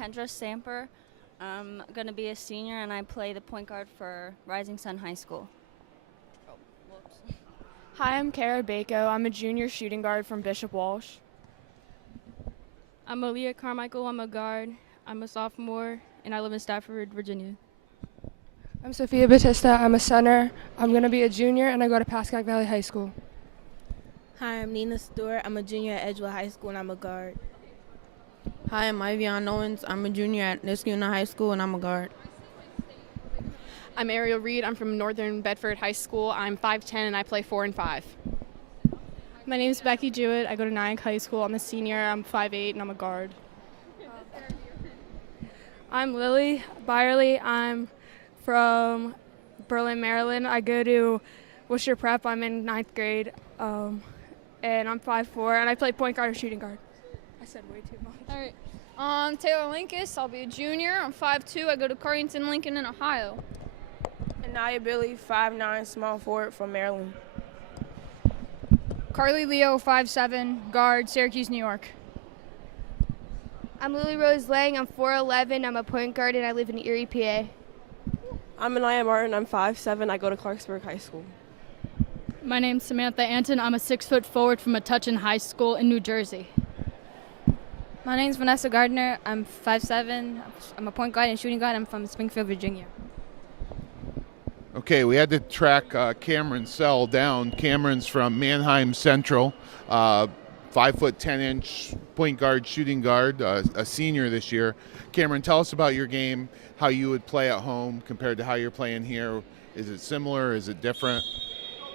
Kendra Samper. I'm going to be a senior, and I play the point guard for Rising Sun High School. Oh, whoops. Hi, I'm Kara Bako. I'm a junior shooting guard from Bishop Walsh. I'm Aaliyah Carmichael. I'm a guard. I'm a sophomore, and I live in Stafford, Virginia. I'm Sophia Batista. I'm a center. I'm going to be a junior, and I go to Pascack Valley High School. Hi, I'm Nina Stewart. I'm a junior at Edgewood High School, and I'm a guard. Hi, I'm Ivion Owens. I'm a junior at Niskuna High School, and I'm a guard. I'm Ariel Reed. I'm from Northern Bedford High School. I'm 5'10", and I play 4 and 5. My name is Becky Jewett. I go to Nyack High School. I'm a senior. I'm 5'8", and I'm a guard. I'm Lily Byerly. I'm from Berlin, Maryland. I go to Worcester Prep. I'm in 9th grade, and I'm 5'4", and I play point guard or shooting guard. I said way too much. All right. Taylor Linkus. I'll be a junior. I'm 5'2". I go to Cardington Lincoln in Ohio. Anaya Billy, 5'9", small forward from Maryland. Carly Leo, 5'7", guard, Syracuse, New York. I'm Lily Rose Lang. I'm 4'11". I'm a point guard, and I live in Erie, PA. I'm Anaya Martin. I'm 5'7". I go to Clarksburg High School. My name's Samantha Anton. I'm a 6-foot forward from Metuchen High School in New Jersey. My name's Vanessa Gardner. I'm 5'7". I'm a point guard and shooting guard. I'm from Springfield, Virginia. Okay, we had to track Cameron Sell down. Cameron's from Mannheim Central, 5'10" point guard, shooting guard, a senior this year. Cameron, tell us about your game, how you would play at home compared to how you're playing here. Is it similar? Is it different?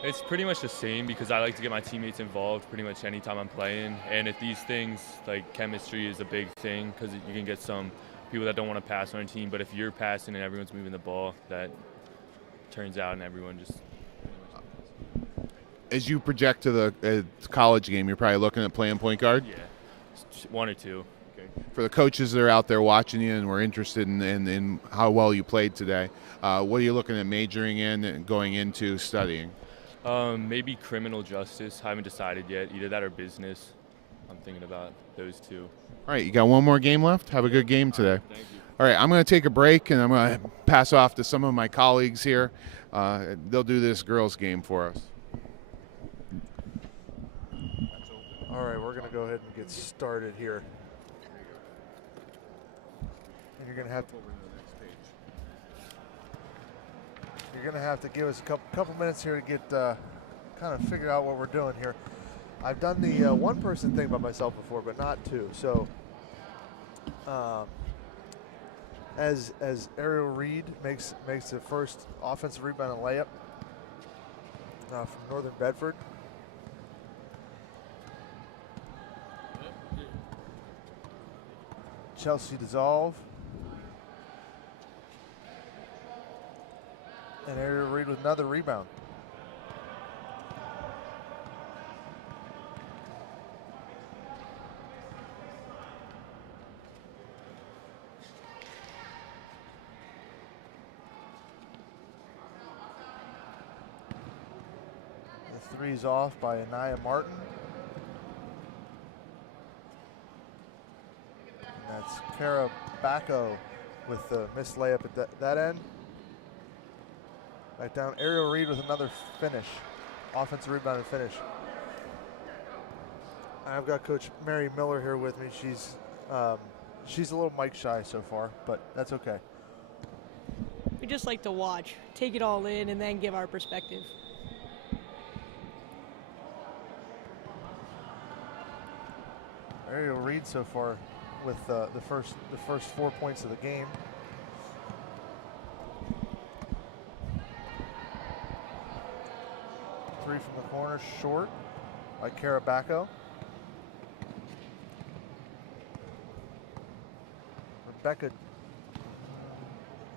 It's pretty much the same because I like to get my teammates involved pretty much anytime I'm playing. And if these things, like chemistry is a big thing because you can get some people that don't want to pass on a team. But if you're passing and everyone's moving the ball, that turns out and everyone just... As you project to the college game, you're probably looking at playing point guard? Yeah, 1 or 2. Okay. For the coaches that are out there watching you and were interested in how well you played today, what are you looking at majoring in and going into studying? Maybe criminal justice. I haven't decided yet. Either that or business. I'm thinking about those two. All right, you got one more game left? Have a good game today. Thank you. All right, I'm going to take a break, and I'm going to pass off to some of my colleagues here. They'll do this girls' game for us. All right, we're going to go ahead and get started here. And you're going to have to... You're going to have to give us a couple minutes here to get kind of figure out what we're doing here. I've done the one-person thing by myself before, but not two. So as Ariel Reed makes the first offensive rebound and layup from Northern Bedford. Chelsea Dissolve. And Ariel Reed with another rebound. The three's off by Anaya Martin. And that's Kara Bacco with the missed layup at that end. Back down, Ariel Reed with another finish. Offensive rebound and finish. I've got Coach Mary Miller here with me. She's a little mic shy so far, but that's okay. We just like to watch, take it all in, and then give our perspective. Ariel Reed so far with the first 4 points of the game. Three from the corner, short by Kara Bacco.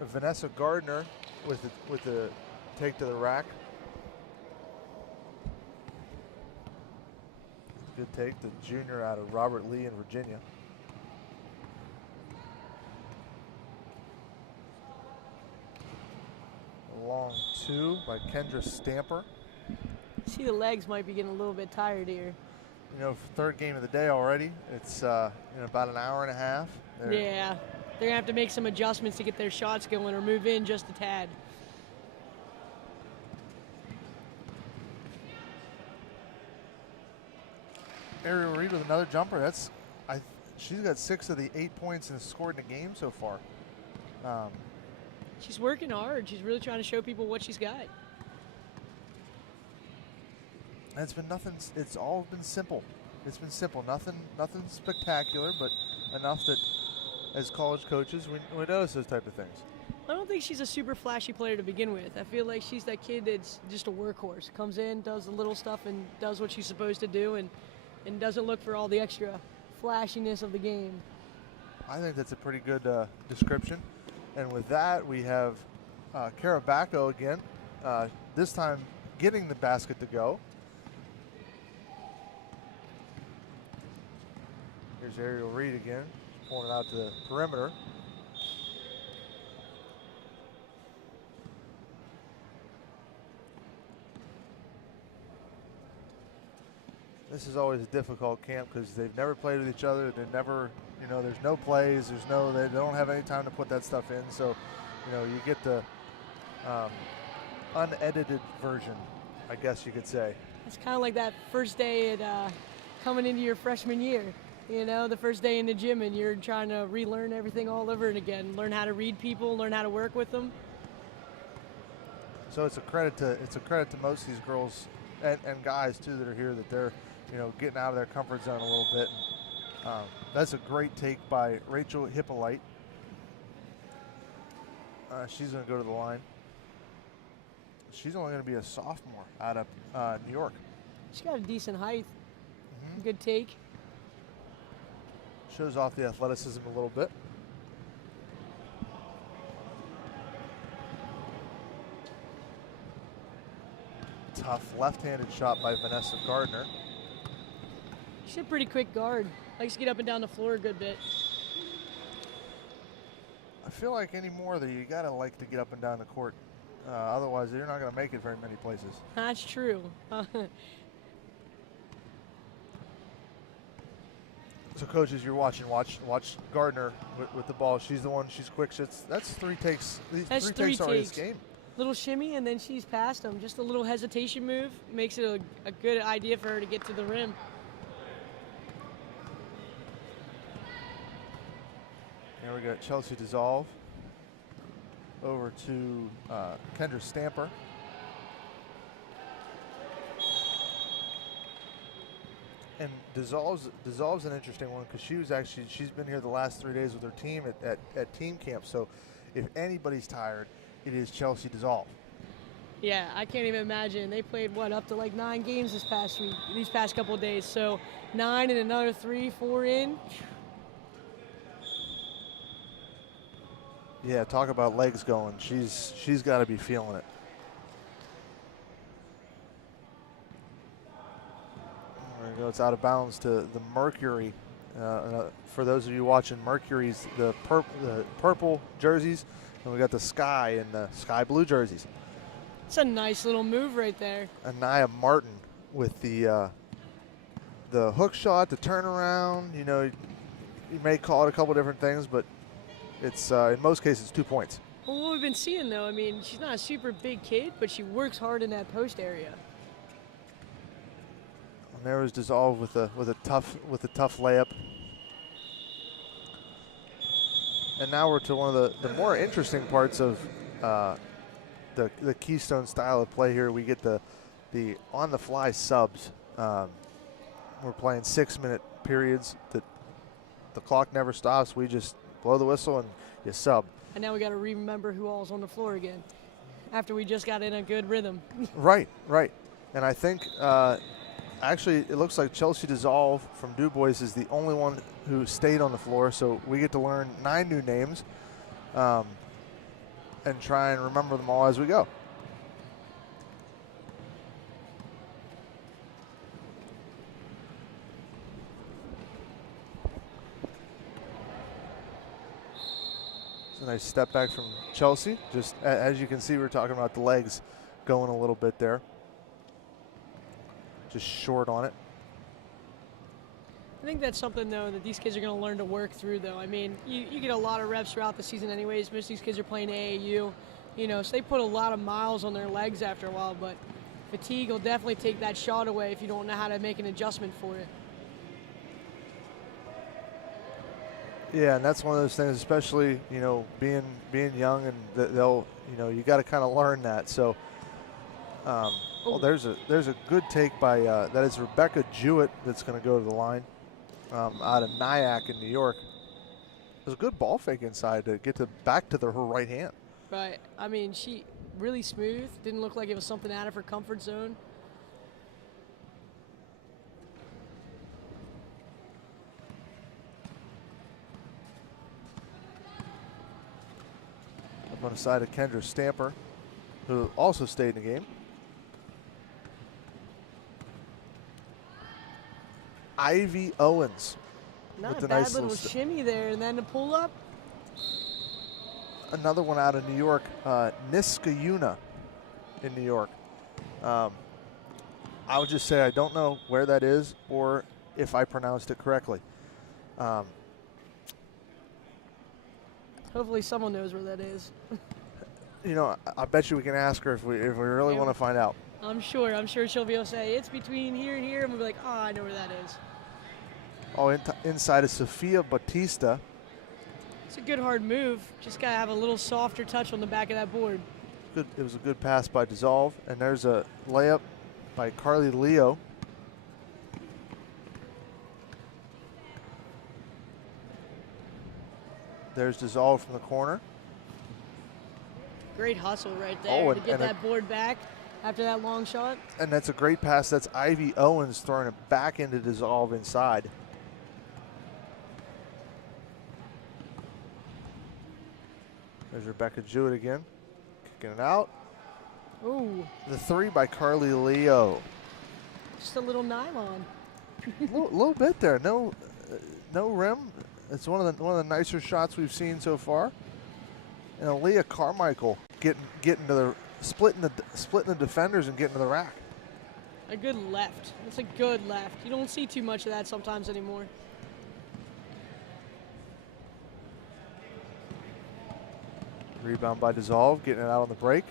Vanessa Gardner with the take to the rack. Good take, the junior out of Robert Lee in Virginia. Long two by Kendra Stamper. See, the legs might be getting a little bit tired here. You know, third game of the day already. It's in about an hour and a half. Yeah. they're going to have to make some adjustments to get their shots going or move in just a tad. Ariel Reed with another jumper. She's got 6 of the 8 points and scored in the game so far. She's working hard. She's really trying to show people what she's got. And it's been nothing. It's all been simple. It's been simple. Nothing spectacular, but enough that as college coaches, we notice those type of things. I don't think she's a super flashy player to begin with. I feel like she's that kid that's just a workhorse. Comes in, does the little stuff, and does what she's supposed to do, and doesn't look for all the extra flashiness of the game. I think that's a pretty good description. And with that, we have Kara Bacco again, this time getting the basket to go. Here's Ariel Reed again, pulling it out to the perimeter. This is always a difficult camp because they've never played with each other. They've never, there's no plays. They don't have any time to put that stuff in. So, you get the unedited version, I guess you could say. It's kind of like that first day at coming into your freshman year. The first day in the gym, and you're trying to relearn everything all over again. Learn how to read people, learn how to work with them. So it's a credit to most of these girls and guys too that are here, that they're getting out of their comfort zone a little bit. That's a great take by Rachel Hippolyte. She's going to go to the line. She's only going to be a sophomore out of New York. She's got a decent height. Good take. Shows off the athleticism a little bit. Tough left-handed shot by Vanessa Gardner. She's a pretty quick guard. Likes to get up and down the floor a good bit. I feel like anymore that you gotta like to get up and down the court. Otherwise, you're not gonna make it very many places. That's true. So coaches, you're watching. Watch Gardner with the ball. She's the one. She's quick. That's 3 takes. That's 3 takes already this game. Little shimmy, and then she's past them. Just a little hesitation move makes it a good idea for her to get to the rim. Here we got Chelsea Dissolve over to Kendra Stamper. And Dissolve's an interesting one because she's been here the last 3 days with her team at team camp. So if anybody's tired, it is Chelsea Dissolve. Yeah, I can't even imagine. They played up to like 9 games these past couple of days. So 9 and another 3, 4 in. Yeah, talk about legs going. She's got to be feeling it. There we go. It's out of bounds to the Mercury. For those of you watching, Mercury's the purple jerseys, and we got the sky and the sky blue jerseys. It's a nice little move right there. Anaya Martin with the hook shot, the turnaround. You may call it a couple different things, but it's in most cases 2 points. Well, what we've been seeing though, she's not a super big kid, but she works hard in that post area. And there was Dissolve with a tough layup. And now we're to one of the more interesting parts of the Keystone style of play here. We get the on-the-fly subs. We're playing 6-minute periods. The clock never stops. We just blow the whistle and you sub. And now we got to remember who all's on the floor again after we just got in a good rhythm. Right. And I think actually it looks like Chelsea Dissolve from Du Bois is the only one who stayed on the floor. So we get to learn 9 new names and try and remember them all as we go. It's a nice step back from Chelsea. Just as you can see, we're talking about the legs going a little bit there. Just short on it. I think that's something, though, that these kids are going to learn to work through, though. I mean, you get a lot of reps throughout the season anyways. Most of these kids are playing AAU, so they put a lot of miles on their legs after a while, but fatigue will definitely take that shot away if you don't know how to make an adjustment for it. Yeah, and that's one of those things, especially, being young, and they'll, you got to kind of learn that. So, there's a good take by, that is Rebecca Jewett that's going to go to the line. Out of Nyack in New York. There's a good ball fake inside to get back to her right hand. Right. I mean, she really smooth. Didn't look like it was something out of her comfort zone. Up on the side of Kendra Stamper, who also stayed in the game. Ivy Owens. Not with a bad nice little shimmy there, and then the pull up. Another one out of New York, Niskayuna in New York. I would just say I don't know where that is or if I pronounced it correctly. Hopefully someone knows where that is. I bet you we can ask her if we really want to find out. I'm sure she'll be able to say, it's between here and here, and we'll be like, oh, I know where that is. Oh, inside is Sophia Batista. It's a good hard move. Just got to have a little softer touch on the back of that board. Good. It was a good pass by Dissolve, and there's a layup by Carly Leo. There's Dissolve from the corner. Great hustle right there to get and that board back after that long shot. And that's a great pass. That's Ivy Owens throwing it back into Dissolve inside. There's Rebecca Jewett again, kicking it out. Ooh. The three by Carly Leo. Just a little nylon. little bit there. No rim. It's one of the nicer shots we've seen so far. And Aaliyah Carmichael getting to the splitting the defenders and getting to the rack. A good left. That's a good left. You don't see too much of that sometimes anymore. Rebound by Dissolve, getting it out on the break.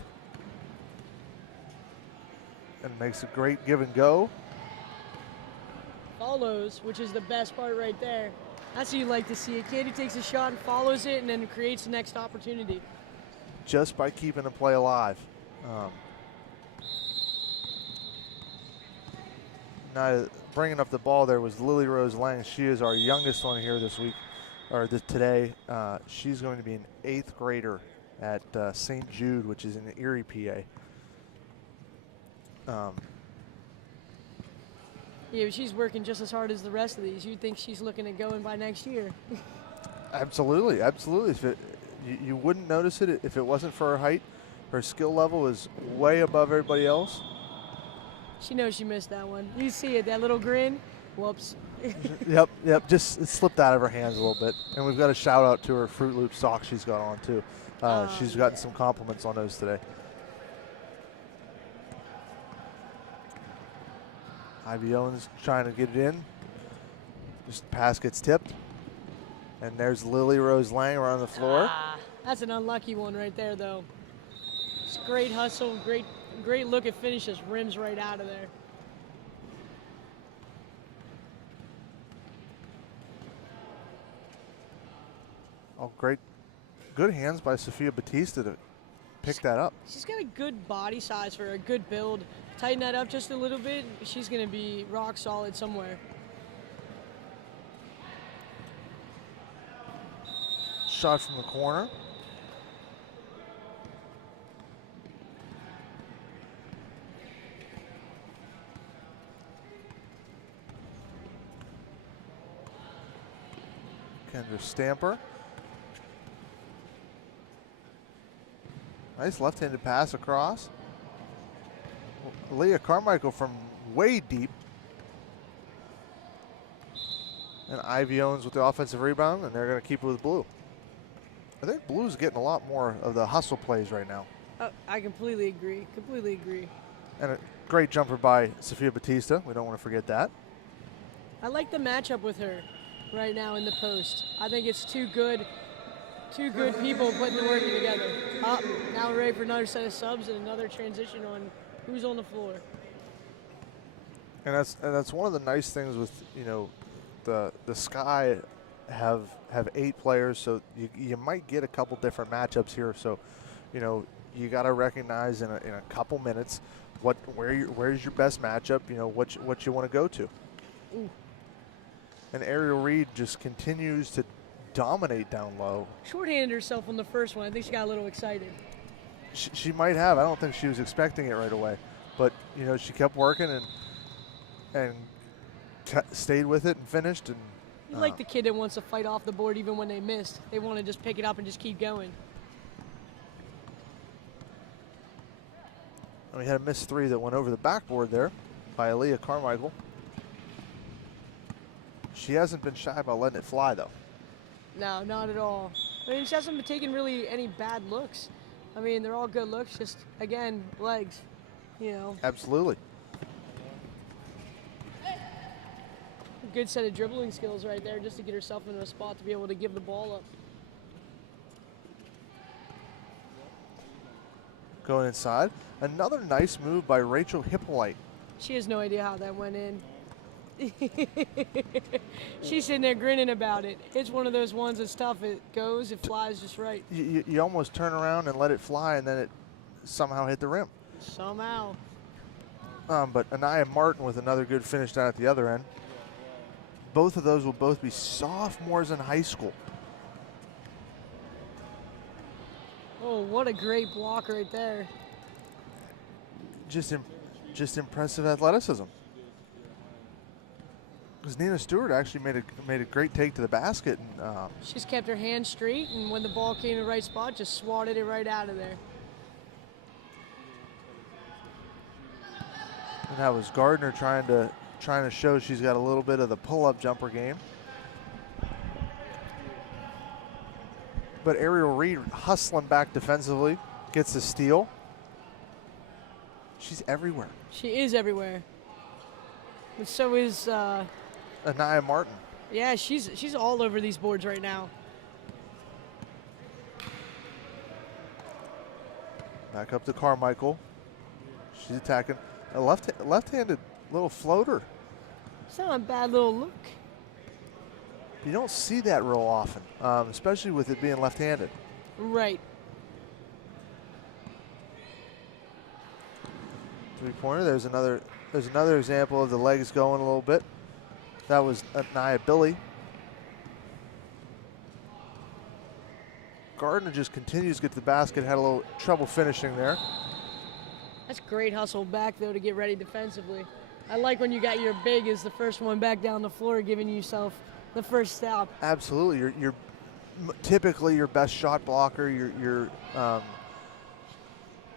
And makes a great give and go. Follows, which is the best part right there. That's what you like to see. A kid who takes a shot and follows it and then creates the next opportunity. Just by keeping the play alive. Now, bringing up the ball there was Lily Rose Lang. She is our youngest one here this week, or today. She's going to be an 8th grader at St. Jude, which is in Erie, PA. Yeah, but she's working just as hard as the rest of these. You'd think she's looking at going by next year. Absolutely. You wouldn't notice it if it wasn't for her height. Her skill level is way above everybody else. She knows she missed that one. You see it, that little grin. Whoops. Yep. Just it slipped out of her hands a little bit. And we've got a shout out to her Fruit Loop socks she's got on too. She's gotten some compliments on those today. Ivy Owens trying to get it in. Just the pass gets tipped. And there's Lily Rose Lang around the floor. That's an unlucky one right there, though. It's great hustle, great look at finishes, rims right out of there. Oh, great. Good hands by Sophia Batista to pick that up. She's got a good body size for a good build. Tighten that up just a little bit, she's going to be rock solid somewhere. Shot from the corner. Kendra Stamper. Nice left-handed pass across. Leah Carmichael from way deep. And Ivy Owens with the offensive rebound, and they're going to keep it with Blue. I think Blue's getting a lot more of the hustle plays right now. I completely agree. Completely agree. And a great jumper by Sophia Batista. We don't want to forget that. I like the matchup with her right now in the post. I think it's two good people putting the work together. Now we're ready for another set of subs and another transition on who's on the floor. And that's one of the nice things with the Sky have 8 players, so you might get a couple different matchups here. So you got to recognize in a couple minutes where's your best matchup. What you want to go to. Ooh. And Ariel Reed just continues to dominate down low. Shorthanded herself on the first one. I think she got a little excited. She might have. I don't think she was expecting it right away, but she kept working and stayed with it and finished. And You like the kid that wants to fight off the board even when they missed. They want to just pick it up and just keep going. And we had a missed 3 that went over the backboard there by Aaliyah Carmichael. She hasn't been shy about letting it fly, though. No, not at all. I mean, she hasn't been taking really any bad looks. I mean, they're all good looks, just, again, legs, Absolutely. A good set of dribbling skills right there just to get herself into a spot to be able to give the ball up. Going inside. Another nice move by Rachel Hippolyte. She has no idea how that went in. She's sitting there grinning about it. It's one of those ones that's tough. It goes, it flies just right. You almost turn around and let it fly, and then it somehow hit the rim. Somehow. But Anaya Martin with another good finish down at the other end. Both of those will both be sophomores in high school. Oh, what a great block right there. Just impressive athleticism. Because Nina Stewart actually made a great take to the basket. And, she's kept her hands straight, and when the ball came to the right spot, just swatted it right out of there. And that was Gardner trying to show she's got a little bit of the pull-up jumper game. But Ariel Reed hustling back defensively, gets a steal. She's everywhere. She is everywhere. But so is Anaya Martin. Yeah, she's all over these boards right now. Back up to Carmichael. She's attacking a left-handed little floater. It's not a bad little look. You don't see that real often, especially with it being left-handed. Right. Three-pointer. There's another example of the legs going a little bit. That was Nia Billy. Gardner just continues to get to the basket. Had a little trouble finishing there. That's great hustle back, though, to get ready defensively. I like when you got your big as the first one back down the floor, giving yourself the first stop. Absolutely. You're typically your best shot blocker. You're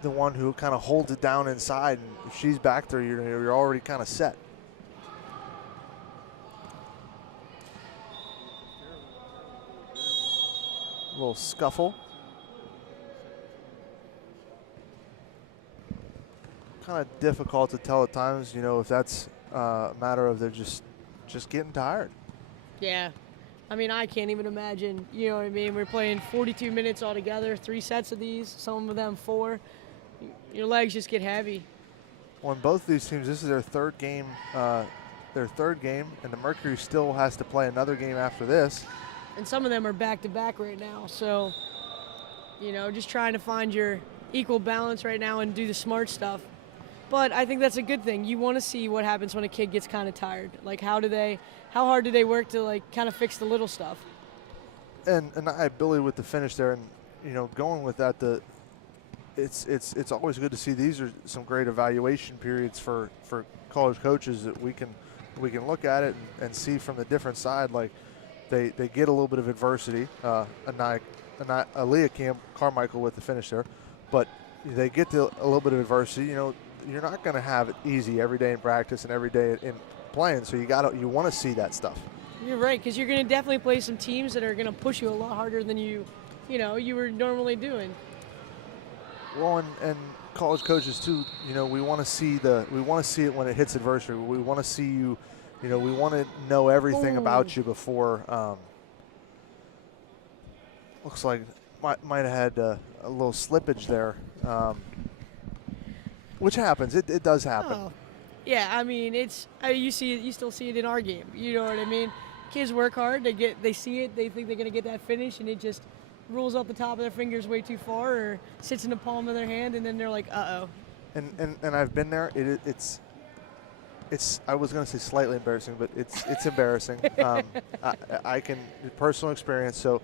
the one who kind of holds it down inside. And if she's back there, you're already kind of set. A little scuffle. Kind of difficult to tell at times, if that's a matter of they're just getting tired. Yeah. I mean, I can't even imagine, you know what I mean? We're playing 42 minutes altogether, 3 sets of these, some of them 4. Your legs just get heavy. On both these teams, this is their third game, and the Mercury still has to play another game after this. And some of them are back-to-back right now, so, just trying to find your equal balance right now and do the smart stuff. But I think that's a good thing. You want to see what happens when a kid gets kind of tired. Like, how hard do they work to, kind of fix the little stuff? And I Billy with the finish there, and, going with that, it's always good to see. These are some great evaluation periods for college coaches that we can look at it and see from the different side. Like, they get a little bit of adversity. Aaliyah Carmichael with the finish there, but they get a little bit of adversity. You're not going to have it easy every day in practice and every day in playing, so you want to see that stuff. You're right, because you're going to definitely play some teams that are going to push you a lot harder than you were normally doing. Well, and college coaches too. We want to see it when it hits adversity. We want to see you You know, we want to know everything about you before. Looks like might have had a little slippage there, which happens. It does happen. Oh. Yeah, I mean, you see it. You still see it in our game. You know what I mean? Kids work hard. They see it. They think they're gonna get that finish, and it just rolls off the top of their fingers way too far, or sits in the palm of their hand, and then they're like, uh oh. And I've been there. It's I was going to say slightly embarrassing, but it's embarrassing. I can personal experience. So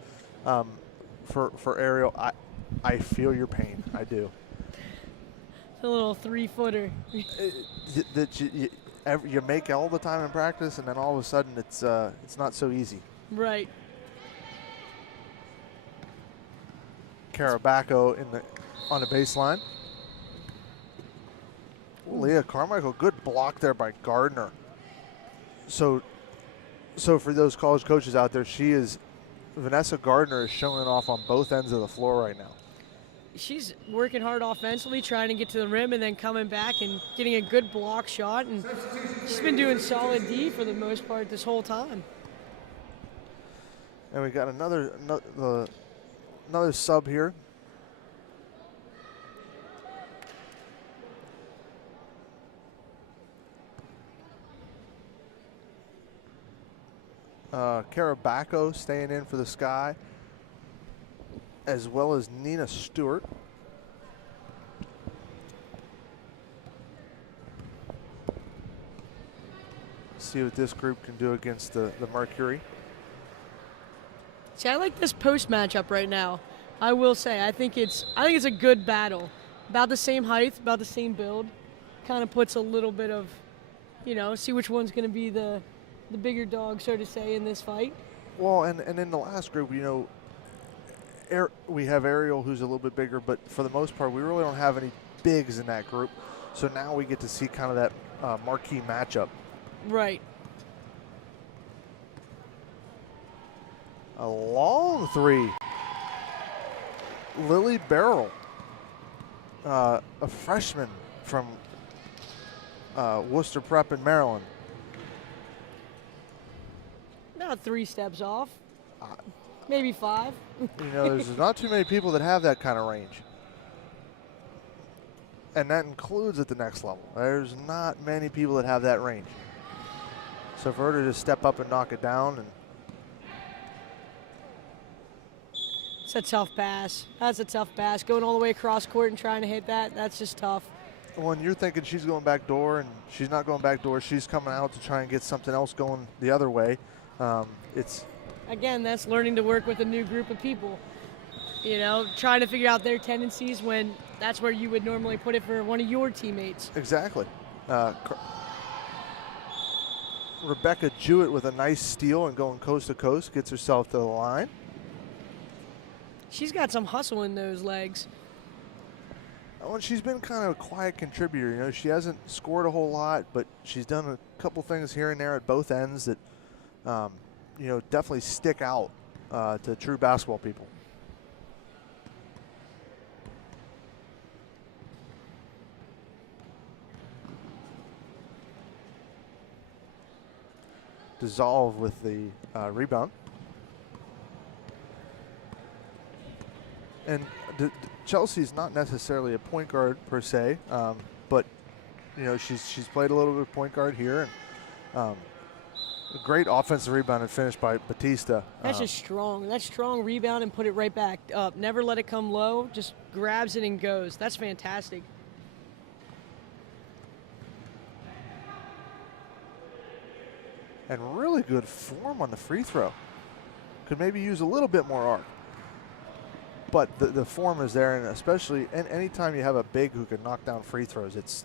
for Ariel, I feel your pain. I do. It's a little 3-footer. That you make all the time in practice, and then all of a sudden it's not so easy. Right. Carabacco on the baseline. Leah Carmichael, good block there by Gardner. So for those college coaches out there, Vanessa Gardner is showing it off on both ends of the floor right now. She's working hard offensively, trying to get to the rim and then coming back and getting a good block shot. And she's been doing solid D for the most part this whole time. And we got another sub here. Carabacco staying in for the Sky, as well as Nina Stewart. See what this group can do against the Mercury. See, I like this post matchup right now. I will say, I think it's a good battle. About the same height, about the same build. Kind of puts a little bit of, see which one's going to be the bigger dog, so to say, in this fight. Well, and in the last group, we have Ariel, who's a little bit bigger, but for the most part, we really don't have any bigs in that group. So now we get to see kind of that marquee matchup. Right. A long three. Lily Barrel, a freshman from Worcester Prep in Maryland. About 3 steps off. Maybe 5. There's not too many people that have that kind of range. And that includes at the next level. There's not many people that have that range. So for her to just step up and knock it down. It's a tough pass. That's a tough pass. Going all the way across court and trying to hit that's just tough. When you're thinking she's going back door, and she's not going back door, she's coming out to try and get something else going the other way. Again, that's learning to work with a new group of people. Trying to figure out their tendencies when that's where you would normally put it for one of your teammates. Exactly. Rebecca Jewett with a nice steal and going coast to coast, gets herself to the line. She's got some hustle in those legs. Oh, and she's been kind of a quiet contributor. She hasn't scored a whole lot, but she's done a couple things here and there at both ends that definitely stick out to true basketball people. Dissolve with the rebound. And Chelsea's not necessarily a point guard per se, but she's played a little bit of point guard here. And, a great offensive rebound and finish by Batista. That's just strong. That's strong rebound and put it right back up. Never let it come low. Just grabs it and goes. That's fantastic. And really good form on the free throw. Could maybe use a little bit more arc. But the form is there, and especially anytime you have a big who can knock down free throws, it's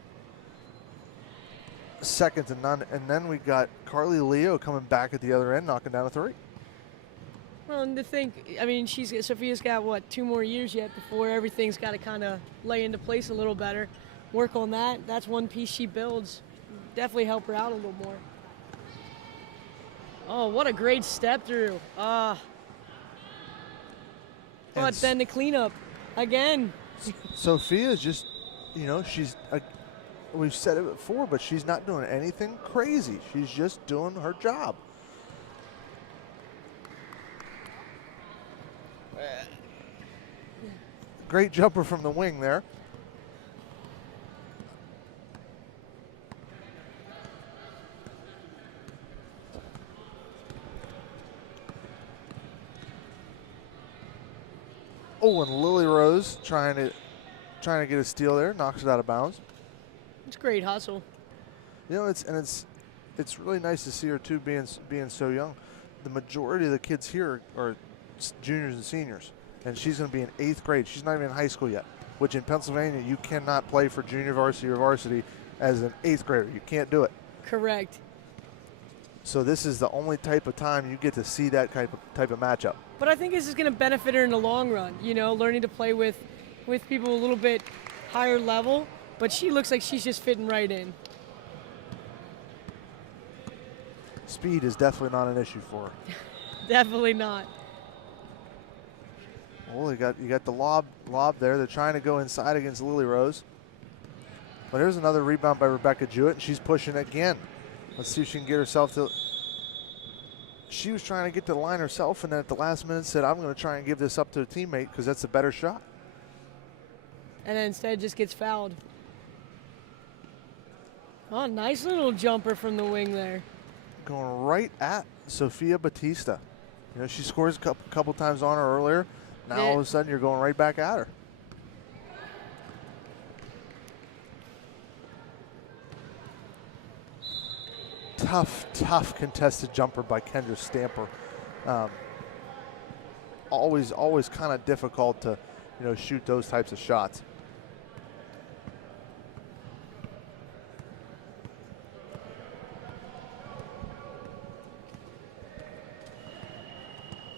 second to none. And then we got Carly Leo coming back at the other end, knocking down a 3. Well, and to think, Sophia's got, 2 more years yet before everything's got to kind of lay into place a little better. Work on that. That's one piece she builds. Definitely help her out a little more. Oh, what a great step through. But then the cleanup again. Sophia's just, she's we've said it before, but she's not doing anything crazy. She's just doing her job. Great jumper from the wing there. Oh, and Lily Rose trying to get a steal there, knocks it out of bounds. It's great hustle. You know, it's really nice to see her too, being so young. The majority of the kids here are juniors and seniors, and she's going to be in 8th grade. She's not even in high school yet, which in Pennsylvania you cannot play for junior varsity or varsity as an 8th grader. You can't do it. Correct. So this is the only type of time you get to see that type of matchup. But I think this is going to benefit her in the long run, you know, learning to play with people a little bit higher level, but she looks like she's just fitting right in. Speed is definitely not an issue for her. Definitely not. Well, you got the lob there. They're trying to go inside against Lily Rose. But here's another rebound by Rebecca Jewett, and she's pushing again. Let's see if she can get herself to. She was trying to get to the line herself, and then at the last minute said, I'm going to try and give this up to a teammate because that's a better shot. And then instead just gets fouled. Oh, nice little jumper from the wing there. Going right at Sophia Batista. You know, she scores a couple times on her earlier. Now all of a sudden you're going right back at her. Tough contested jumper by Kendra Stamper. Always kind of difficult to, you know, shoot those types of shots.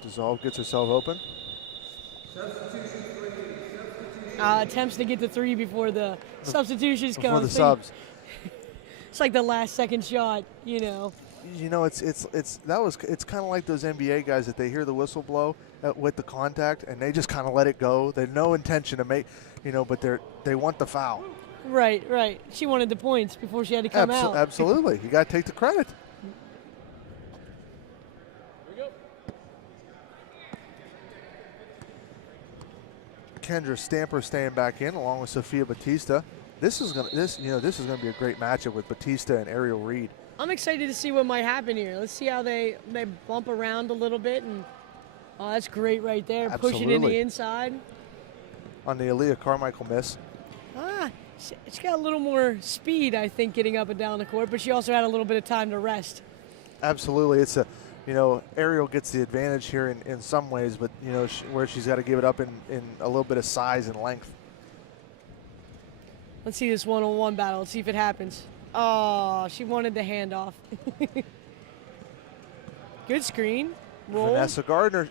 Dissolve gets herself open. Attempts to get the 3 before the substitutions come. Before the subs. It's like the last second shot, you know. You know, it's kind of like those NBA guys that they hear the whistle blow with the contact and they just kind of let it go. They have no intention to make, you know, but they want the foul. Right. She wanted the points before she had to come out. Absolutely. You got to take the credit. Kendra Stamper staying back in along with Sophia Batista. This is gonna be a great matchup with Batista and Ariel Reed. I'm excited to see what might happen here. Let's see how they bump around a little bit, and that's great right there. Absolutely. Pushing in the inside. On the Aaliyah Carmichael miss. She got a little more speed, I think, getting up and down the court, but she also had a little bit of time to rest. Absolutely, it's a. You know, Ariel gets the advantage here in some ways, but, you know, where she's got to give it up in a little bit of size and length. Let's see this one-on-one battle. Let's see if it happens. Oh, she wanted the handoff. Good screen. Roll. Vanessa Gardner.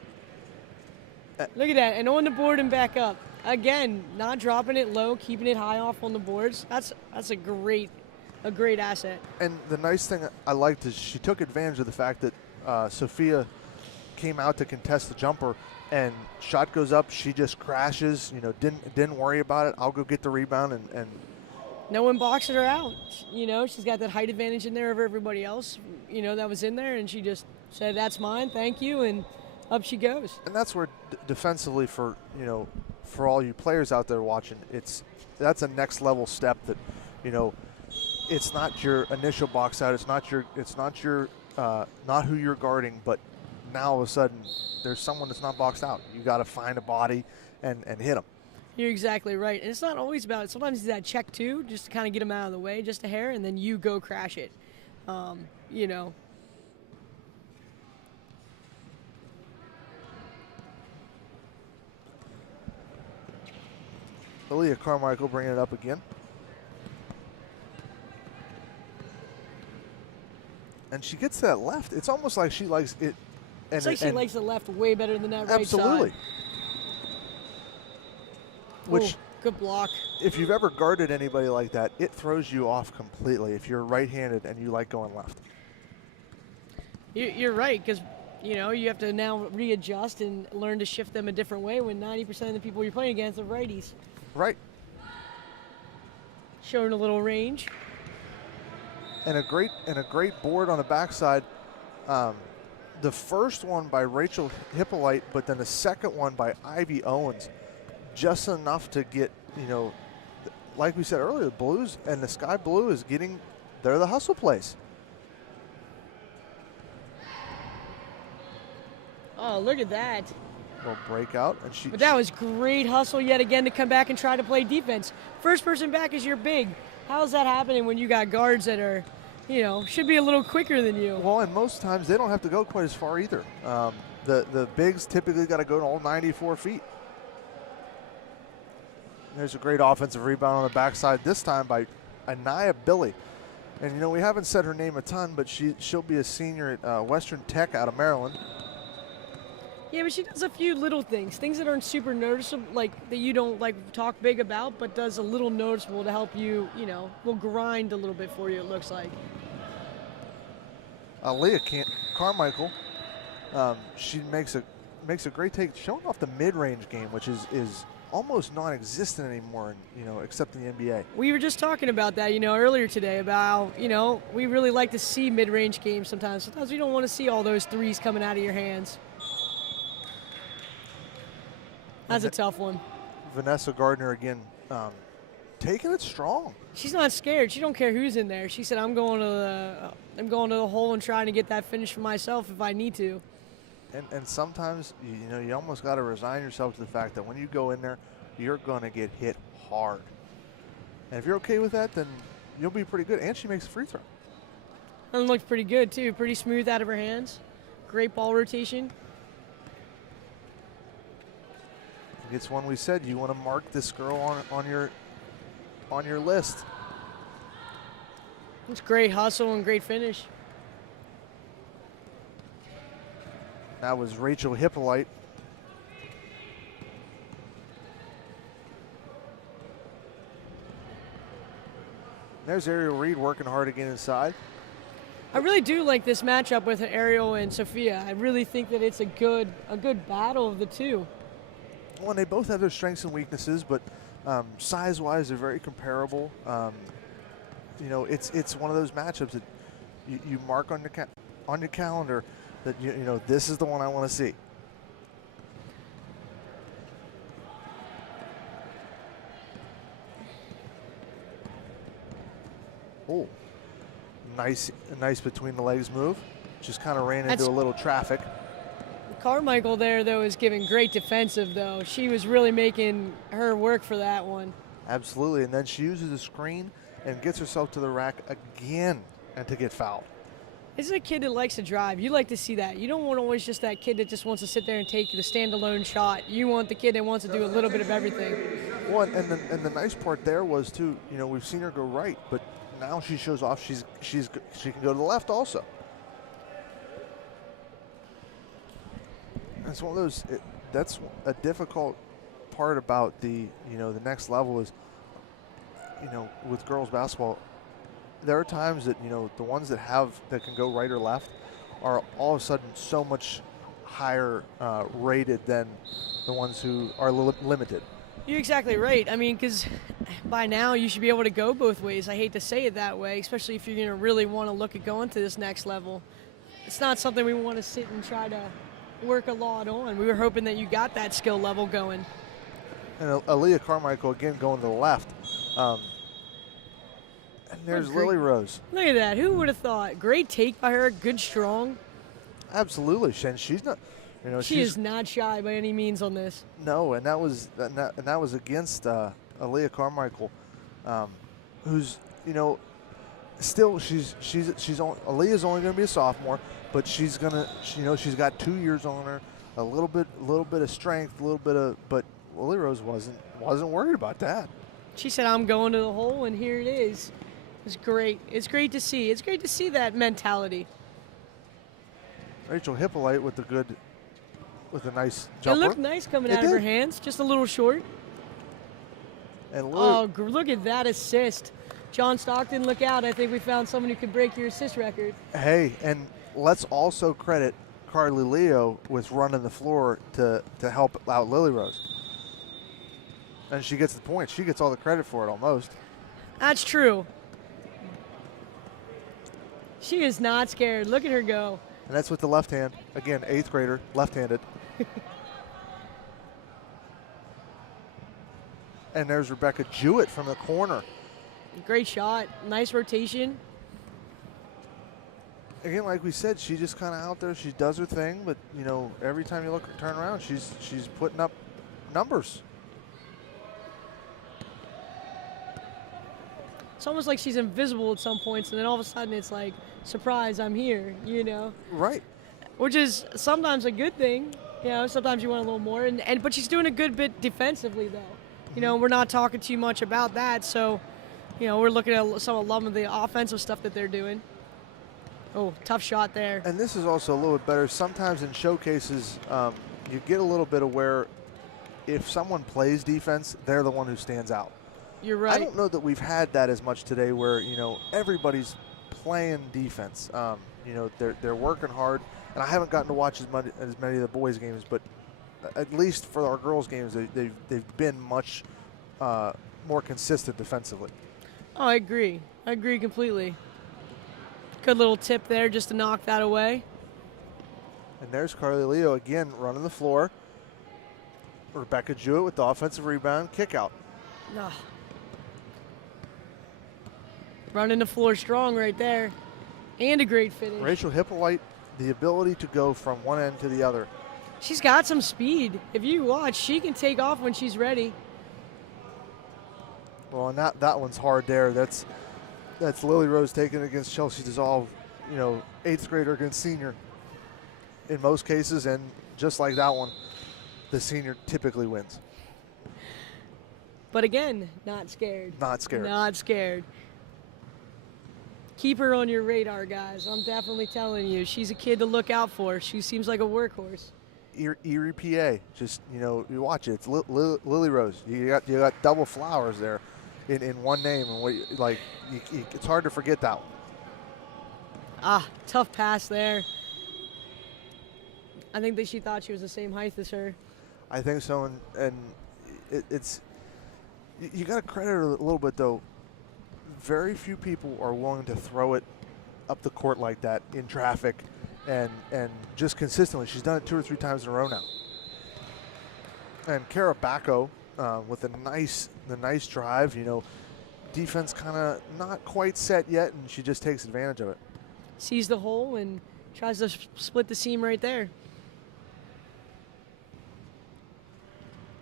Look at that. And on the board and back up. Again, not dropping it low, keeping it high off on the boards. That's a great asset. And the nice thing I liked is she took advantage of the fact that Sophia came out to contest the jumper, and shot goes up. She just crashes. You know, didn't worry about it. I'll go get the rebound, and no one boxed her out. You know, she's got that height advantage in there over everybody else. You know, that was in there, and she just said, "That's mine, thank you," and up she goes. And that's where defensively, for all you players out there watching, that's a next level step that, you know, it's not your initial box out. It's not who you're guarding, but now all of a sudden there's someone that's not boxed out. You got to find a body and hit them. You're exactly right. And it's not always about it. Sometimes it's that check too, just to kind of get them out of the way, just a hair, and then you go crash it. You know. Aaliyah Carmichael bringing it up again. And she gets that left. It's almost like she likes it. It's like she likes the left way better than that right side. Absolutely. Which, good block. If you've ever guarded anybody like that, it throws you off completely if you're right-handed and you like going left. You're right, because, you know, you have to now readjust and learn to shift them a different way when 90% of the people you're playing against are righties. Right. showing a little range. And a great board on the backside. The first one by Rachel Hippolyte, but then the second one by Ivy Owens, just enough to get, like we said earlier, the Blues and the Sky Blue is getting, they're the hustle place. Oh, look at that. Little breakout, and But that was great hustle yet again to come back and try to play defense. First person back is your big. How's that happening when you got guards that are, should be a little quicker than you? Well, and most times they don't have to go quite as far either. The bigs typically got to go to all 94 feet. There's a great offensive rebound on the backside, this time by Anaya Billy. And, we haven't said her name a ton, but she'll be a senior at Western Tech out of Maryland. Yeah, but she does a few little things that aren't super noticeable, like that you don't talk big about, but does a little noticeable to help you, will grind a little bit for you, it looks like. Leah Carmichael, she makes a great take, showing off the mid-range game, which is almost non-existent anymore, except in the NBA. We were just talking about that, earlier today about, we really like to see mid-range games sometimes. Sometimes we don't want to see all those threes coming out of your hands. That's a tough one. Vanessa Gardner again, taking it strong. She's not scared. She don't care who's in there. She said, "I'm going to the hole and trying to get that finish for myself if I need to." And sometimes you almost got to resign yourself to the fact that when you go in there, you're going to get hit hard. And if you're okay with that, then you'll be pretty good. And she makes a free throw. And looks pretty good too. Pretty smooth out of her hands. Great ball rotation. It's one we said you want to mark this girl on your list. It's great hustle and great finish. That was Rachel Hippolyte. There's Ariel Reed working hard again inside. I really do like this matchup with Ariel and Sophia. I really think that it's a good battle of the two. Well, and they both have their strengths and weaknesses, but size-wise, they're very comparable. It's one of those matchups that you mark on your calendar that this is the one I want to see. Oh, nice between the legs move. Just kind of ran into a little traffic. Carmichael there, though, is giving great defensive, though. She was really making her work for that one. Absolutely, and then she uses a screen and gets herself to the rack again and to get fouled. This is a kid that likes to drive. You like to see that. You don't want always just that kid that just wants to sit there and take the standalone shot. You want the kid that wants to do a little bit of everything. Well, and the nice part there was, too, we've seen her go right, but now she shows off she can go to the left also. It's one of those. That's a difficult part about the next level is with girls basketball. There are times that the ones that can go right or left are all of a sudden so much higher rated than the ones who are limited. You're exactly right. I mean, because by now you should be able to go both ways. I hate to say it that way, especially if you're going to really want to look at going to this next level. It's not something we want to sit and try to work a lot on. We were hoping that you got that skill level going. And Aaliyah Carmichael again going to the left. And there's Lily Rose. Look at that. Who would have thought? Great take by her. Good strong. Absolutely. And she's not. She is not shy by any means on this. No, and that was against Aaliyah Carmichael, who's still Aaliyah's only going to be a sophomore, but she's got 2 years on her, a little bit of strength, but Lily Rose wasn't worried about that. She said, "I'm going to the hole," and here it is. It's great. It's great to see. It's great to see that mentality. Rachel Hippolyte with a nice jumper. It looked nice coming out of her hands, just a little short. And look at that assist. John Stockton, look out. I think we found someone who could break your assist record. Hey, and let's also credit Carly Leo with running the floor to help out Lily Rose. And she gets the point. She gets all the credit for it almost. That's true. She is not scared. Look at her go. And that's with the left hand. Again, 8th grader, left-handed. And there's Rebecca Jewett from the corner. Great shot. Nice rotation. Again, like we said, she just kind of out there. She does her thing, but you know, every time you look her turn around, she's putting up numbers. It's almost like she's invisible at some points, and then all of a sudden it's like, surprise, I'm here, you know? Right. Which is sometimes a good thing. You know, sometimes you want a little more. But she's doing a good bit defensively, though. You know, we're not talking too much about that, so, you know, we're looking at some of the offensive stuff that they're doing. Oh, tough shot there. And this is also a little bit better. Sometimes in showcases, you get a little bit of where if someone plays defense, they're the one who stands out. You're right. I don't know that we've had that as much today where, you know, everybody's playing defense. You know, they're working hard. And I haven't gotten to watch as many of the boys' games, but at least for our girls' games, they've been much more consistent defensively. Oh, I agree. I agree completely. Good little tip there just to knock that away. And there's Carly Leo again running the floor. Rebecca Jewett with the offensive rebound, kick out. Ah. Running the floor strong right there. And a great finish. Rachel Hippolyte, the ability to go from one end to the other. She's got some speed. If you watch, she can take off when she's ready. Well, and that one's hard there. That's Lily Rose taking against Chelsea Dissolve, you know, 8th grader against senior in most cases, and just like that one, the senior typically wins. But again, not scared. Not scared. Not scared. Keep her on your radar, guys. I'm definitely telling you. She's a kid to look out for. She seems like a workhorse. Erie, PA. Just, you know, you watch it. It's Lily Rose. You got double flowers there in one name. And it's hard to forget that one. Ah, tough pass there. I think that she thought she was the same height as her. I think so, and it's you got to credit her a little bit though. Very few people are willing to throw it up the court like that in traffic, and just consistently. She's done it 2 or 3 times in a row now. And Kara Bacco with the nice drive. You know, defense kind of not quite set yet, and she just takes advantage of it. Sees the hole and tries to split the seam right there.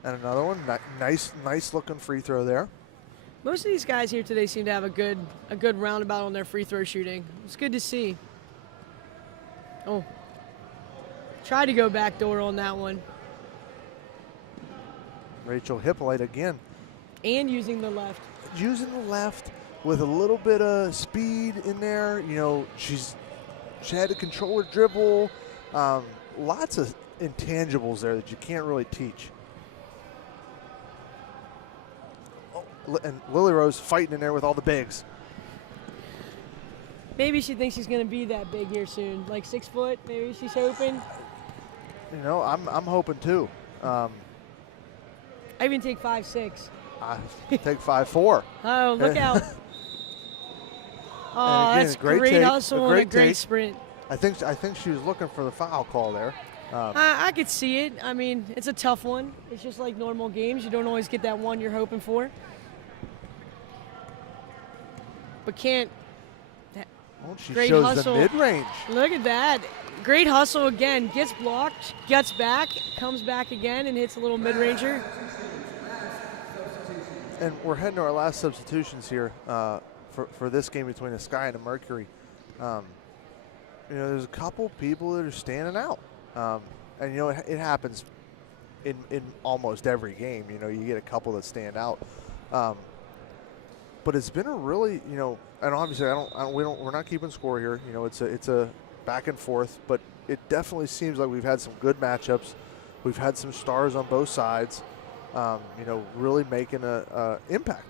And another one, nice looking free throw there. Most of these guys here today seem to have a good roundabout on their free throw shooting. It's good to see. Oh, try to go backdoor on that one. Rachel Hippolyte again. And using the left. Using the left with a little bit of speed in there. You know, she had to control her dribble. Lots of intangibles there that you can't really teach. And Lily Rose fighting in there with all the bigs. Maybe she thinks she's going to be that big here soon, like 6 foot. Maybe she's hoping. You know, I'm hoping too. I even take 5'6". I take 5'4". Oh, look out! Oh, again, that's great hustle and a great sprint. I think she was looking for the foul call there. I could see it. I mean, it's a tough one. It's just like normal games. You don't always get that one you're hoping for. But can't. She Great shows hustle. the mid-range. Look at that. Great hustle again. Gets blocked, gets back, comes back again, and hits a little mid-ranger. And we're heading to our last substitutions here for this game between the Sky and the Mercury. You know, there's a couple people that are standing out. And, you know, it happens in almost every game. You know, you get a couple that stand out. But it's been a really, you know, and obviously we're not keeping score here. You know, it's a back and forth, but it definitely seems like we've had some good matchups. We've had some stars on both sides. You know, really making a impact.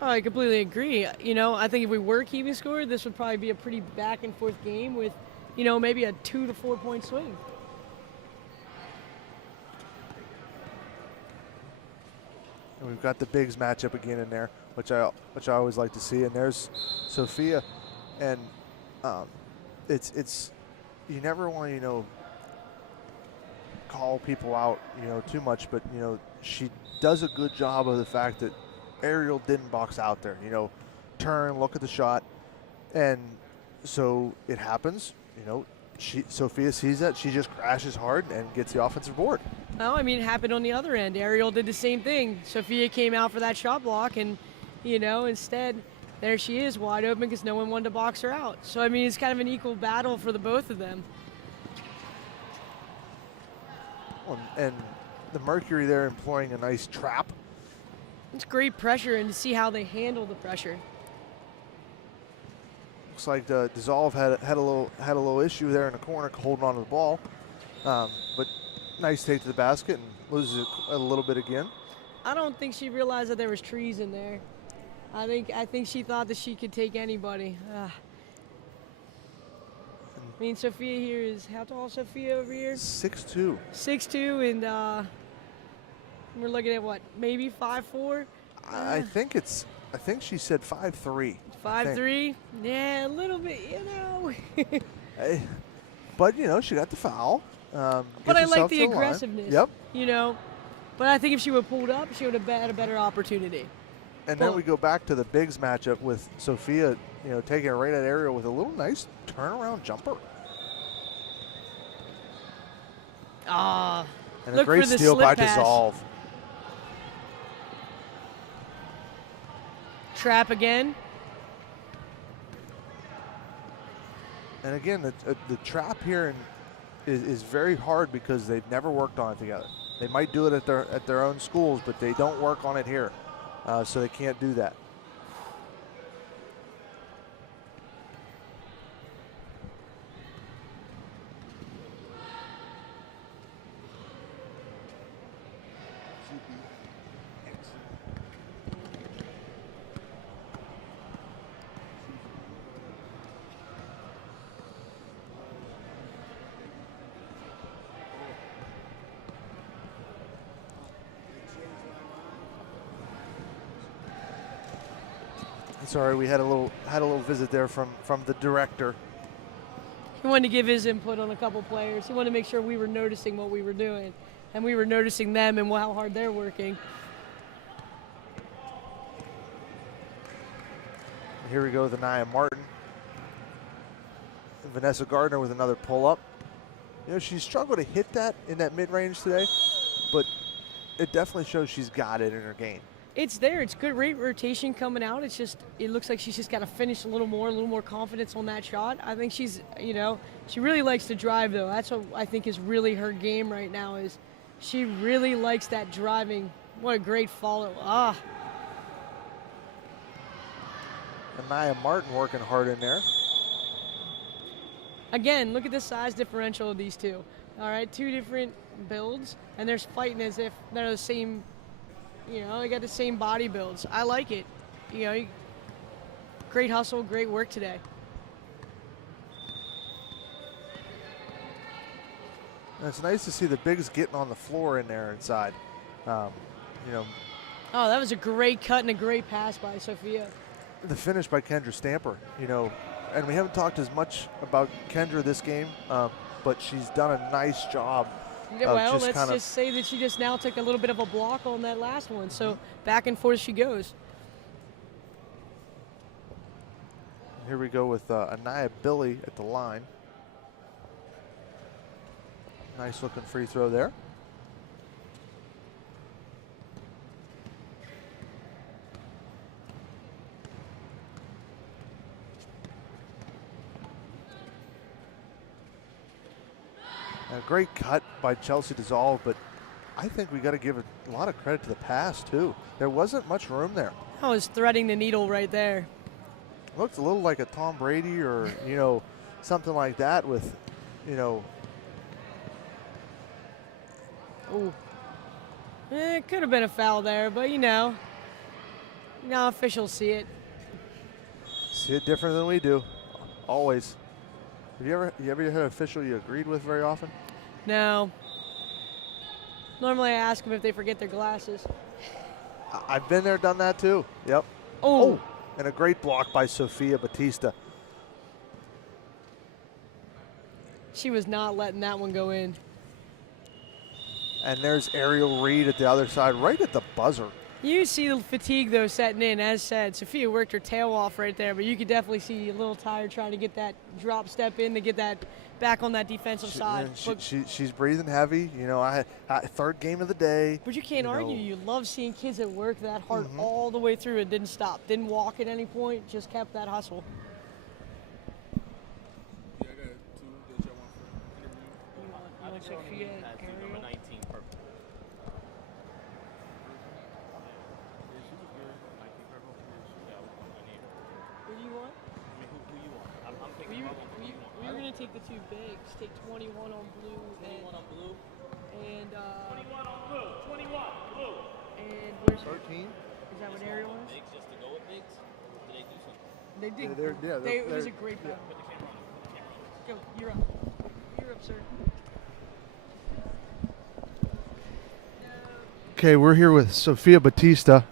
Oh, I completely agree. You know, I think if we were keeping score, this would probably be a pretty back and forth game with, you know, maybe a 2 to 4 point swing. And we've got the bigs matchup again in there, which I always like to see. And there's Sophia, and it's you never want to call people out too much, but she does a good job of the fact that Ariel didn't box out there. Turn, look at the shot, and so it happens. Sophia sees that, she just crashes hard and gets the offensive board. Well, I mean, it happened on the other end. Ariel did the same thing. Sophia came out for that shot block, and instead, there she is wide open because no one wanted to box her out. So I mean, it's kind of an equal battle for the both of them. And the Mercury there employing a nice trap. It's great pressure, and to see how they handle the pressure. Looks like the Dissolve had a little issue there in the corner, holding on to the ball, but nice take to the basket and loses it a little bit again. I don't think she realized that there was trees in there. I think she thought that she could take anybody. I mean, Sophia here is, how tall is Sophia over here? 6'2". 6'2", and we're looking at what, maybe 5'4"? I think she said 5'3". 5'3"? Yeah, a little bit, But she got the foul. But I like the aggressiveness. Yep. But I think if she would have pulled up, she would have had a better opportunity. And then we go back to the bigs matchup with Sophia, taking it right at Ariel with a little nice turnaround jumper. And a great steal by Dissolve. Trap again. And again, the trap here is very hard because they've never worked on it together. They might do it at their own schools, but they don't work on it here, so they can't do that. Sorry, we had a little visit there from the director. He wanted to give his input on a couple players. He wanted to make sure we were noticing what we were doing, and we were noticing them and how hard they're working. Here we go with Anaya Martin. And Vanessa Gardner with another pull-up. She struggled to hit that in that mid-range today, but it definitely shows she's got it in her game. It's there. It's good rate rotation coming out. It's just, it looks like she's just got to finish a little more confidence on that shot. I think she's, she really likes to drive, though. That's what I think is really her game right now, is she really likes that driving. What a great follow. Anaya Martin working hard in there. Again, look at the size differential of these two. All right, two different builds, and they're fighting as if they're the same. They got the same body builds. I like it. Great hustle, great work today. And it's nice to see the bigs getting on the floor in there inside. Oh, that was a great cut and a great pass by Sophia. The finish by Kendra Stamper, and we haven't talked as much about Kendra this game, but she's done a nice job. Well, let's just say that she just now took a little bit of a block on that last one. So back and forth she goes. Here we go with Anaya Billy at the line. Nice looking free throw there. A great cut by Chelsea Dissolve, but I think we got to give a lot of credit to the pass, too. There wasn't much room there. I was threading the needle right there. Looked a little like a Tom Brady or, something like that with, Ooh. It could have been a foul there, but, now officials see it. See it different than we do, always. Have you ever had an official you agreed with very often? No. Normally I ask them if they forget their glasses. I've been there, done that too. Yep. Oh. And a great block by Sophia Batista. She was not letting that one go in. And there's Ariel Reed at the other side, right at the buzzer. You see the fatigue, though, setting in. As said, Sophia worked her tail off right there, but you could definitely see a little tired trying to get that drop step in to get that back on that defensive side. She's breathing heavy. You know, I third game of the day. But you can't argue. You love seeing kids that work that hard all the way through and didn't stop, didn't walk at any point, just kept that hustle. Yeah, I got two that y'all want for interview. You want Sophia and Ariel? Number 19, perfect. Who do you want? Who you want? I'm thinking We're going to take the two bigs. Take 21 on blue. 21 on blue. And 21 on blue. 21 blue. And where's 13? Is that what Ariel wants? Bigs just to go with bigs? Did they do something? They did. Yeah, It was a great battle. Put the camera on. Put the camera on. Go. You're up. You're up, sir. Okay, we're here with Sophia Batista.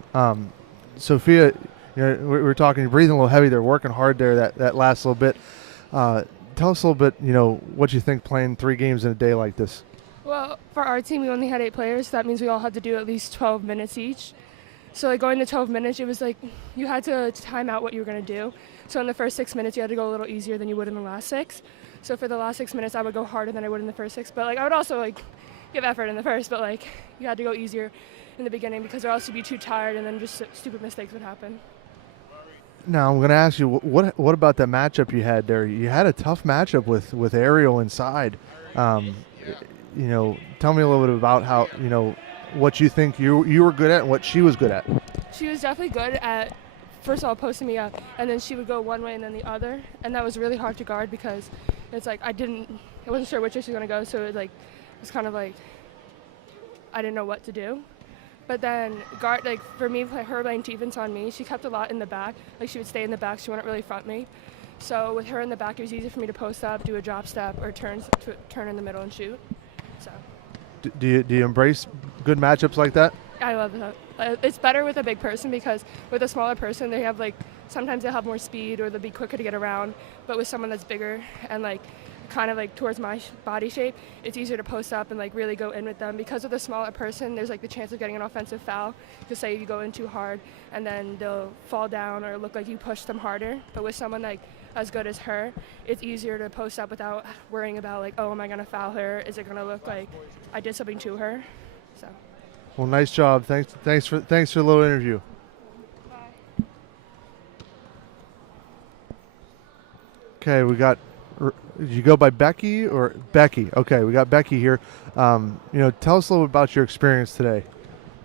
Sophia, you know, we're talking, you're breathing a little heavy. They're working hard there that last little bit. Tell us a little bit, you know, what you think playing 3 games in a day like this. Well, for our team, we only had 8 players. So that means we all had to do at least 12 minutes each. So like going to 12 minutes, it was like you had to time out what you were going to do. So in the first 6 minutes, you had to go a little easier than you would in the last 6. So for the last 6 minutes, I would go harder than I would in the first 6. But like I would also like give effort in the first, but like you had to go easier in the beginning because or else you'd be too tired and then just stupid mistakes would happen. Now I'm going to ask you, what about that matchup you had there? You had a tough matchup with Ariel inside. You know, tell me a little bit about how, you know, what you think you were good at and what she was good at. She was definitely good at, first of all, posting me up, and then she would go one way and then the other, and that was really hard to guard because it's like I wasn't sure which way she was going to go, so it was kind of like I didn't know what to do. But then guard, like for me, her playing defense on me, she kept a lot in the back. Like she would stay in the back, she wouldn't really front me. So with her in the back, it was easy for me to post up, do a drop step, or turn in the middle and shoot. So. Do you embrace good matchups like that? I love that. It's better with a big person because with a smaller person, they have sometimes they'll have more speed or they'll be quicker to get around. But with someone that's bigger and kind of towards my body shape, it's easier to post up and really go in with them. Because with a smaller person, there's the chance of getting an offensive foul. Just say you go in too hard and then they'll fall down or look like you pushed them harder. But with someone as good as her, it's easier to post up without worrying about oh, am I going to foul her? Is it going to look like I did something to her? So. Well, nice job. Thanks for the little interview. Bye. Okay, we got. Did you go by Becky or Becky? Okay, we got Becky here. You know, tell us a little bit about your experience today.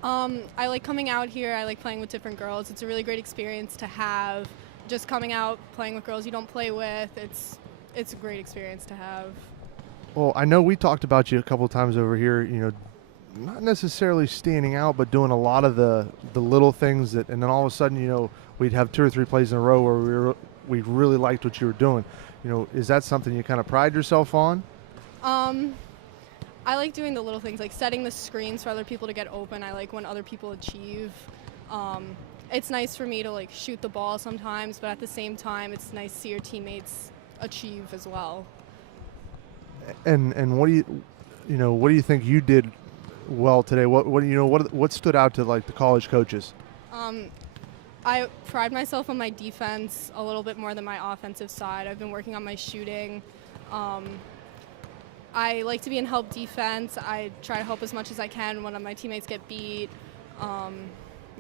I like coming out here. I like playing with different girls. It's a really great experience to have. Just coming out, playing with girls you don't play with. It's a great experience to have. Well, I know we talked about you a couple of times over here. You know, not necessarily standing out, but doing a lot of the little things and then all of a sudden, you know, we'd have 2 or 3 plays in a row where we really liked what you were doing. You know, is that something you kind of pride yourself on? I like doing the little things, like setting the screens for other people to get open. I like when other people achieve. It's nice for me to shoot the ball sometimes, but at the same time, it's nice to see your teammates achieve as well. And what do you think you did well today? What stood out to the college coaches? I pride myself on my defense a little bit more than my offensive side. I've been working on my shooting. I like to be in help defense. I try to help as much as I can when my teammates get beat.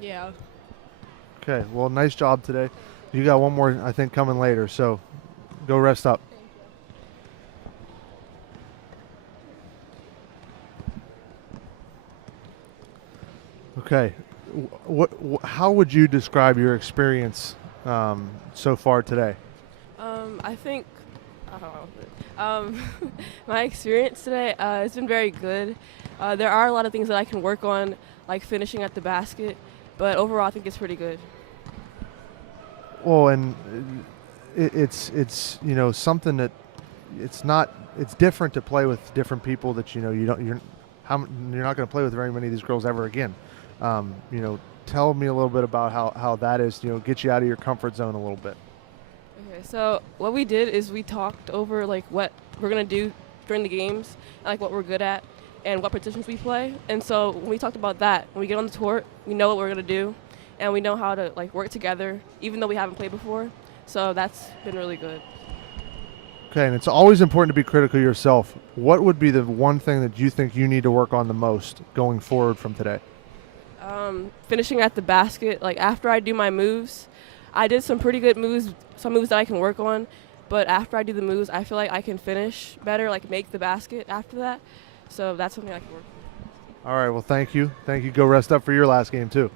Yeah. Okay, well, nice job today. You got one more, I think, coming later, so go rest up. Okay, how would you describe your experience so far today? I think, my experience today, it's been very good. There are a lot of things that I can work on, like finishing at the basket, but overall I think it's pretty good. Well, and it's you know, something that it's different to play with different people that you're not going to play with very many of these girls ever again. You know, tell me a little bit about how that is, get you out of your comfort zone a little bit. Okay, so what we did is we talked over like what we're gonna do during the games, like what we're good at, and what positions we play. And so when we talked about that, when we get on the court, we know what we're gonna do, and we know how to like work together, even though we haven't played before. So that's been really good. Okay, and it's always important to be critical of yourself. What would be the one thing that you think you need to work on the most going forward from today? Finishing at the basket, like after I do my moves, I did some pretty good moves, some moves that I can work on, but after I do the moves, I feel like I can finish better, like make the basket after that. So that's something I can work on. All right, well, thank you. Thank you. Go rest up for your last game, too.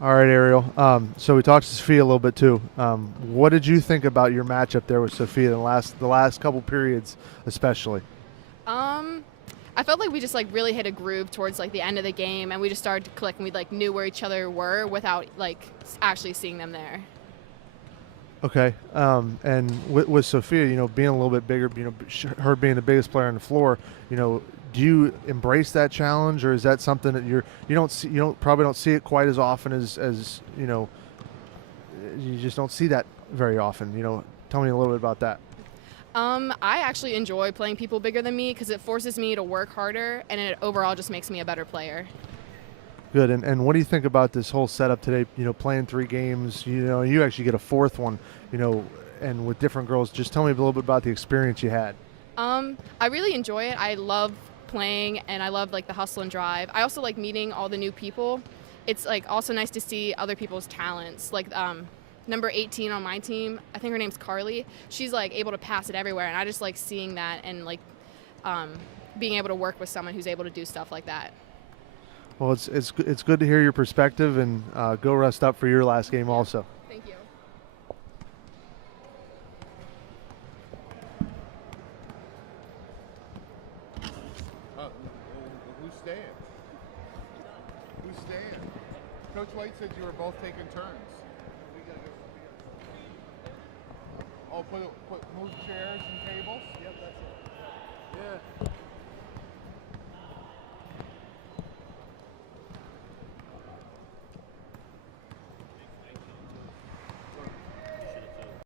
All right, Ariel. So we talked to Sophia a little bit, too. What did you think about your matchup there with Sophia the last couple periods, especially? I felt like we just like really hit a groove towards like the end of the game, and we just started to click, and we like knew where each other were without like actually seeing them there. Okay, and with Sophia, being a little bit bigger, her being the biggest player on the floor, do you embrace that challenge, or is that something that you probably don't see it quite as often as you just don't see that very often. Tell me a little bit about that. I actually enjoy playing people bigger than me because it forces me to work harder, and it overall just makes me a better player. Good. And what do you think about this whole setup today? Playing 3 games, you actually get a 4th one, and with different girls. Just tell me a little bit about the experience you had. I really enjoy it. I love playing, and I love like the hustle and drive. I also like meeting all the new people. It's like also nice to see other people's talents. Like number 18 on my team, I think her name's Carly. She's like able to pass it everywhere, and I just like seeing that and like being able to work with someone who's able to do stuff like that. Well, it's good to hear your perspective, and go rest up for your last game also. Thank you. Who's staying? Who's staying? Coach White said you were both taking turns. Oh, move chairs and tables? Yep, that's it. Yeah.